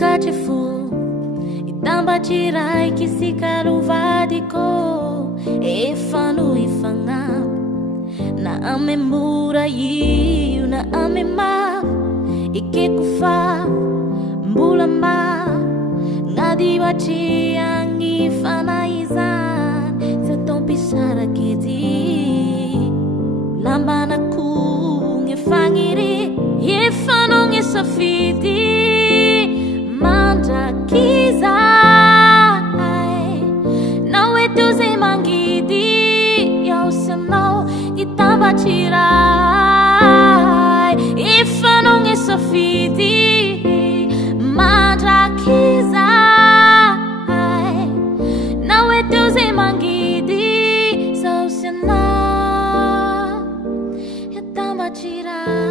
Kachifu itambachirai kisikaruvadiko efanu ifanga na amembura yiu na amema ikekufa mbulamba ngadiwachi angi fanaizan setompisara kedi lambana kung efangiri efanong esafiti kiza não é teu sem manguidi eu se não gitava tirar e não é sofidi manda kiza não é teu sem manguidi só se não gitava tirar.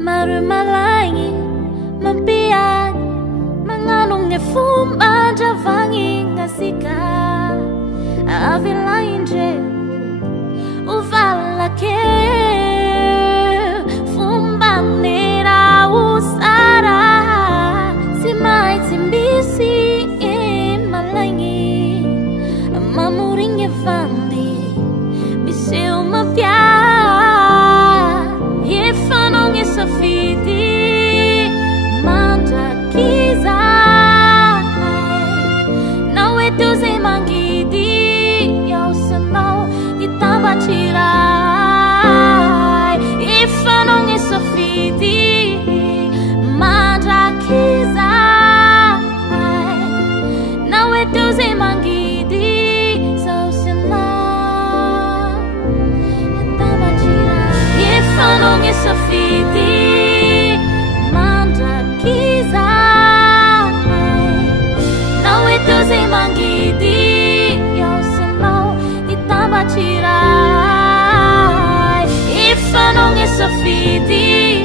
Marumalangi mampian manganong fuma javangi ngasika avilain je uvala ke fumba nera usara simai simbisi malangi mamuring evandi biseu mapia safiti manda kiza não é teu sem manguidi eu se não gitava tirar e não é safiti manda kiza não é teu sem manguidi só se não gitava tirar e não é safiti tirar if não é safiti